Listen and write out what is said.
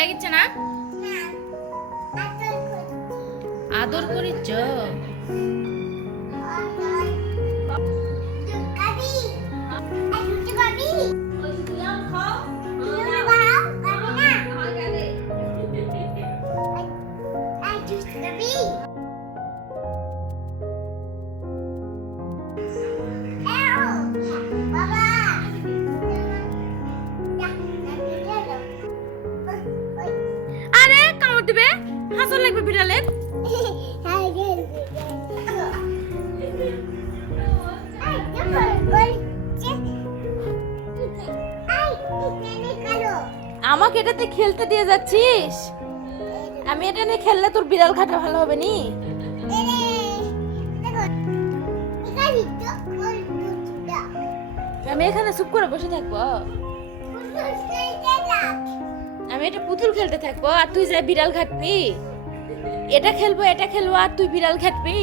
লাগিচ্ছে না? আদর করিচ্ছ? আরে কামড় দিবে, হাসন লাগবে বিড়ালের। আমাকে এটাতে খেলতে দিয়ে যাচ্ছিস? আমি এটা নিয়ে খেললে তোর বিড়াল ঘাটা ভালো হবে নি? আমি এখানে চুপ করে বসে থাকবো? আমি এটা পুতুল খেলতে থাকবো আর তুই যা বিড়াল ঘাটবি? এটা খেলবো আর তুই বিড়াল ঘাটবি?